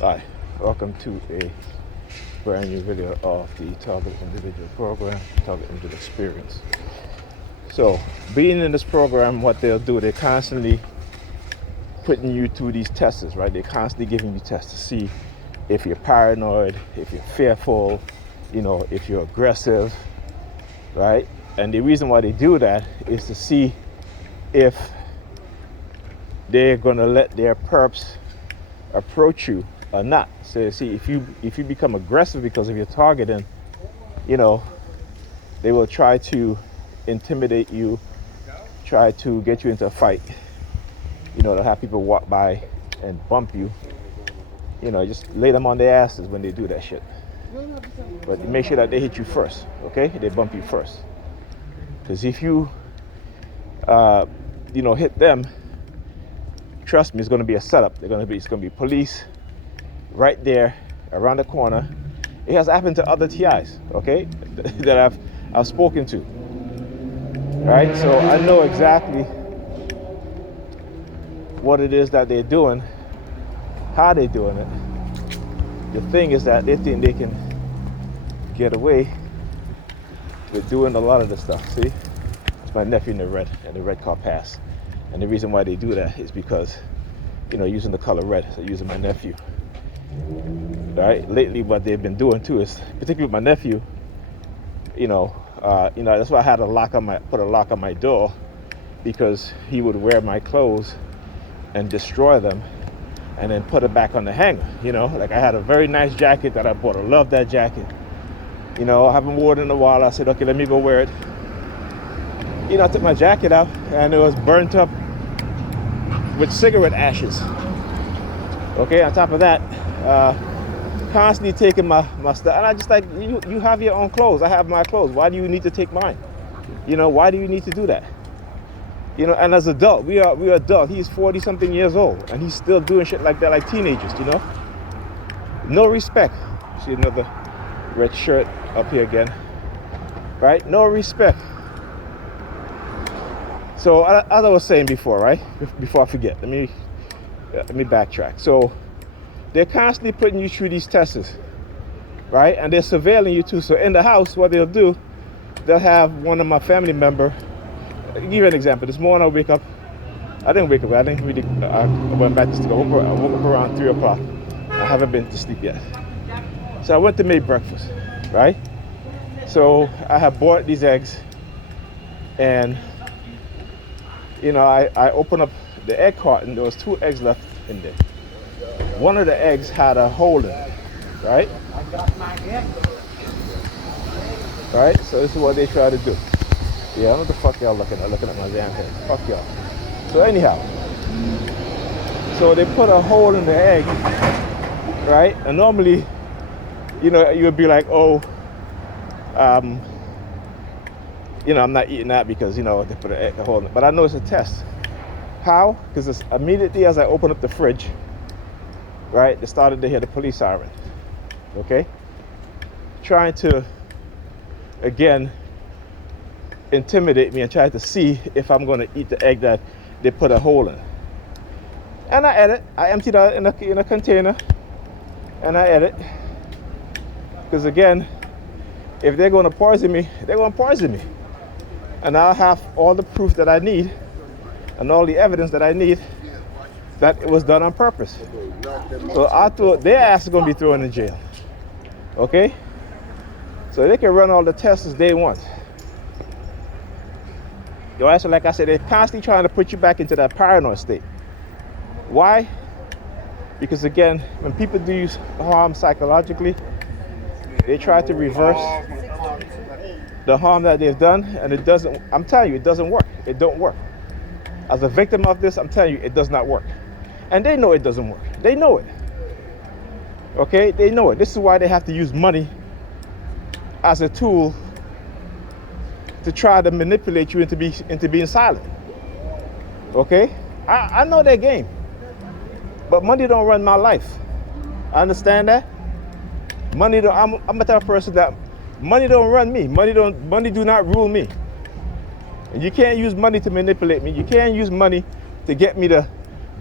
Hi, welcome to a brand new video of the Target Individual Program, Target Individual Experience. So, being in this program, what they'll do, they're constantly putting you through these tests, right? They're constantly giving you tests to see if you're paranoid, if you're fearful, if you're aggressive, right? And the reason why they do that is to see if they're gonna let their perps approach you or not. So see, if you become aggressive because of your targeting, they will try to intimidate you, try to get you into a fight. They'll have people walk by and bump you. Just lay them on their asses when they do that shit. But make sure that they hit you first, okay? They bump you first. Because if you, hit them, trust me, it's going to be a setup. It's going to be police right there around the corner. It has happened to other TIs, okay, that I've spoken to. Right? So I know exactly what it is that they're doing, how they're doing it. The thing is that they think they can get away with doing a lot of the stuff. See? It's my nephew in the red car passed. And the reason why they do that is because, using the color red, so using my nephew. Right? Lately, what they've been doing too is, particularly with my nephew, that's why I had to put a lock on my door, because he would wear my clothes and destroy them, and then put it back on the hanger. Like I had a very nice jacket that I bought. I love that jacket. I haven't worn it in a while. I said, okay, let me go wear it. I took my jacket out and it was burnt up with cigarette ashes. Okay, on top of that, constantly taking my stuff. And I just like, you have your own clothes. I have my clothes. Why do you need to take mine? Why do you need to do that? And as adult, we are adult. He's 40 something years old and he's still doing shit like that, like teenagers, No respect. See another red shirt up here again, right? No respect. So as I was saying before, right? Before I forget, let me backtrack. So they're constantly putting you through these tests, right? And they're surveilling you too. So in the house, what they'll do, they'll have one of my family member. I'll give you an example. This morning I wake up. I didn't wake up. I went back to sleep. I woke up around 3 o'clock. I haven't been to sleep yet. So I went to make breakfast, right? So I have bought these eggs, and I opened up the egg carton. There was 2 eggs left in there. One of the eggs had a hole in it, right? Right? So this is what they try to do. Yeah, I don't know what the fuck y'all looking at my damn head. Fuck y'all. So anyhow, so they put a hole in the egg, right? And normally, you would be like, oh, I'm not eating that because, they put a hole in it. But I know it's a test. How? Because it's immediately as I open up the fridge, right, they started to hear the police siren. Okay? Trying to, again, intimidate me and try to see if I'm going to eat the egg that they put a hole in. And I ate it. I emptied it in a container. And I ate it. Because again, if they're going to poison me, they're going to poison me. And I'll have all the proof that I need and all the evidence that I need that it was done on purpose. So I thought their ass is going to be thrown in jail. Okay? So they can run all the tests they want. So like I said, they're constantly trying to put you back into that paranoid state. Why? Because again, when people do harm psychologically, they try to reverse the harm that they've done, and it doesn't. I'm telling you, it doesn't work. It don't work. As a victim of this, I'm telling you, it does not work. And they know it doesn't work. They know it. Okay? They know it. This is why they have to use money as a tool to try to manipulate you into being silent. Okay? I know their game. But money don't run my life. I understand that. Money don't, I'm the type of person that money don't run me. Money do not rule me. And you can't use money to manipulate me. You can't use money to get me to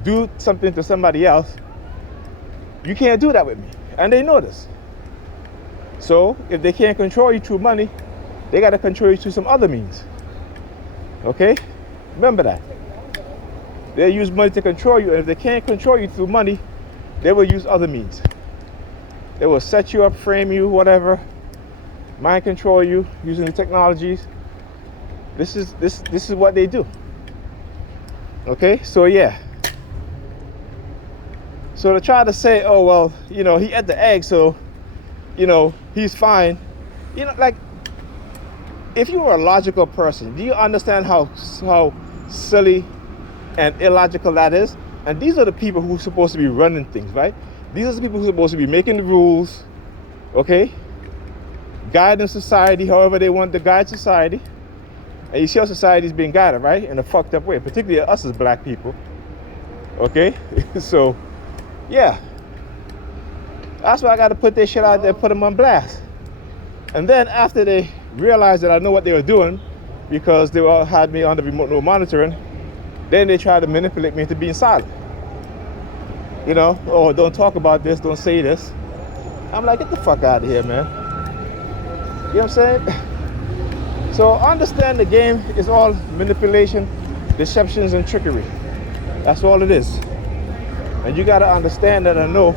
do something to somebody else You can't do that with me. And they know this. So if they can't control you through money, they got to control you through some other means. Okay? Remember that. They use money to control you, and if they can't control you through money, they will use other means. They will set you up, frame you, whatever, mind control you using the technologies. This is what they do. Okay? So yeah. So to try to say, oh well, you know, he ate the egg, so you know, he's fine. You know, like, if you were a logical person, do you understand how silly and illogical that is? And these are the people who are supposed to be running things, right? These are the people who are supposed to be making the rules, okay? Guiding society however they want to guide society. And you see how society is being guided, right? In a fucked up way, particularly us as black people. Okay? So, yeah. That's why I got to put this shit out there, put them on blast. And then after they realized that I know what they were doing, because they all had me on the remote monitoring, then they tried to manipulate me into being silent. You know, oh, don't talk about this, don't say this. I'm like, get the fuck out of here, man. You know what I'm saying? So understand the game is all manipulation, deceptions, and trickery. That's all it is. And you got to understand that I know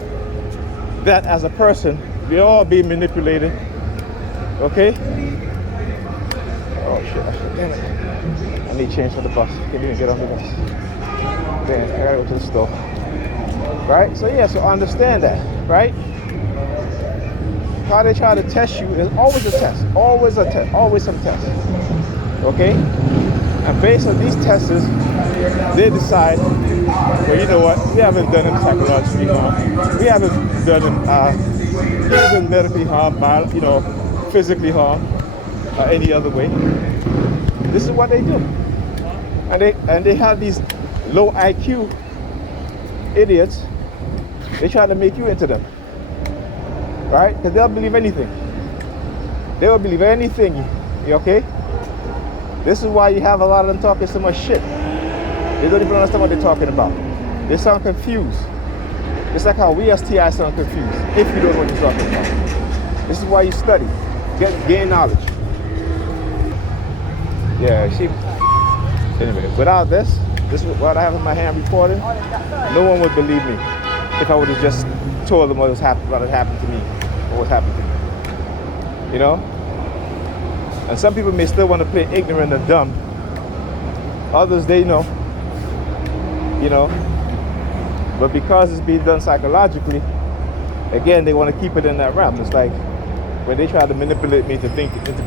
that as a person, we all being manipulated. Okay? Oh shit, damn it. I need change for the bus. Can't even get on the bus. Damn, I gotta go to the store. Right? So yeah, so understand that, right? How they try to test you is always a test. Always a test. Always some tests. Okay? And based on these tests, they decide, well, you know what, we haven't done him psychologically harm. We haven't done him even medically harm, you know, physically harm, or any other way. This is what they do. And they have these low IQ idiots. They try to make you into them. Right? Because they'll believe anything. They will believe anything. You okay? This is why you have a lot of them talking so much shit. They don't even understand what they're talking about. They sound confused. It's like how we as TI sound confused if you don't know what you're talking about. This is why you study. Gain knowledge. Yeah, see. Anyway, without this is what I have in my hand reporting. No one would believe me if I would have just told them what had happened to me, or what happened to me. You know? And some people may still want to play ignorant and dumb. Others, they know. You know? But because it's being done psychologically, again, they want to keep it in that realm. It's like when they try to manipulate me into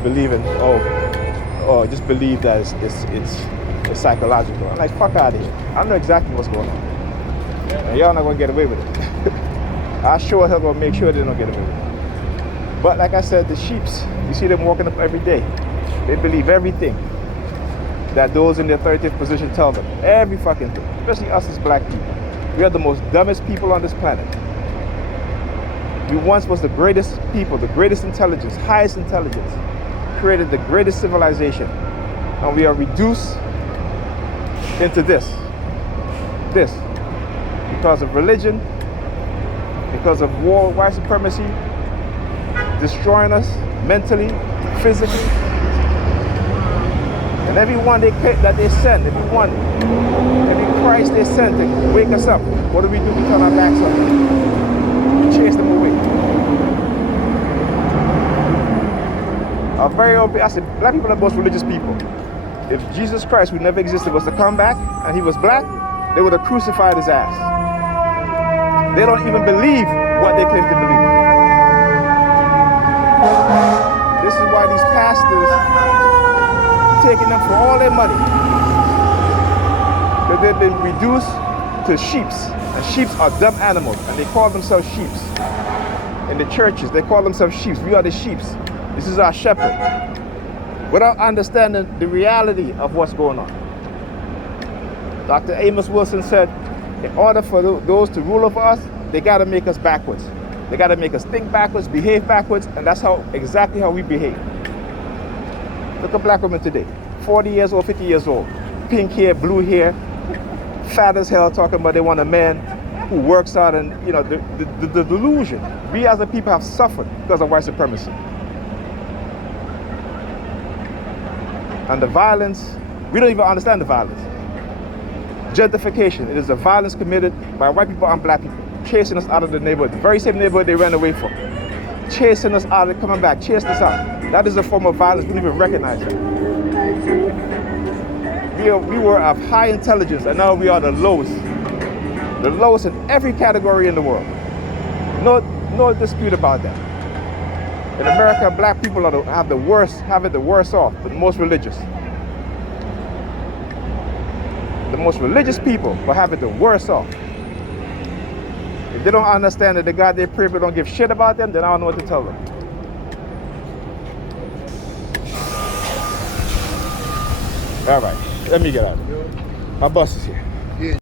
believing, oh, just believe that it's psychological. I'm like, fuck out of here. I know exactly what's going on. And y'all not going to get away with it. I sure hell gonna make sure they don't get away with it. But like I said, the sheeps, you see them walking up every day. They believe everything that those in the authoritative position tell them. Every fucking thing. Especially us as black people. We are the most dumbest people on this planet. We once was the greatest people, the greatest intelligence, highest intelligence. Created the greatest civilization. And we are reduced into this. Because of religion, because of war, white supremacy, destroying us mentally, physically. And everyone that they send, every Christ they send to wake us up, what do? We turn our backs on them. We chase them away. I said, black people are the most religious people. If Jesus Christ, who never existed, was to come back and he was black, they would have crucified his ass. They don't even believe what they claim to believe. This is why these pastors taking them for all their money. Because they've been reduced to sheeps. And sheeps are dumb animals. And they call themselves sheeps. In the churches, they call themselves sheeps. We are the sheeps. This is our shepherd. Without understanding the reality of what's going on. Dr. Amos Wilson said, in order for those to rule over us, they got to make us backwards. They got to make us think backwards, behave backwards, and that's exactly how we behave. Look at black women today, 40 years old, 50 years old, pink hair, blue hair, fat as hell, talking about they want a man. who works out, and the delusion. We as a people have suffered because of white supremacy. And the violence, we don't even understand the violence. Gentrification, it is a violence committed by white people and black people, chasing us out of the neighborhood, the very same neighborhood they ran away from. Chasing us out, coming back, chasing us out. That is a form of violence, we don't even recognize that. We were of high intelligence, and now we are the lowest in every category in the world. No dispute about that. In America, black people have it the worst off, the most religious. The most religious people will have it the worst off. If they don't understand that the God they pray for don't give shit about them, then I don't know what to tell them. All right, let me get out of here. My bus is here.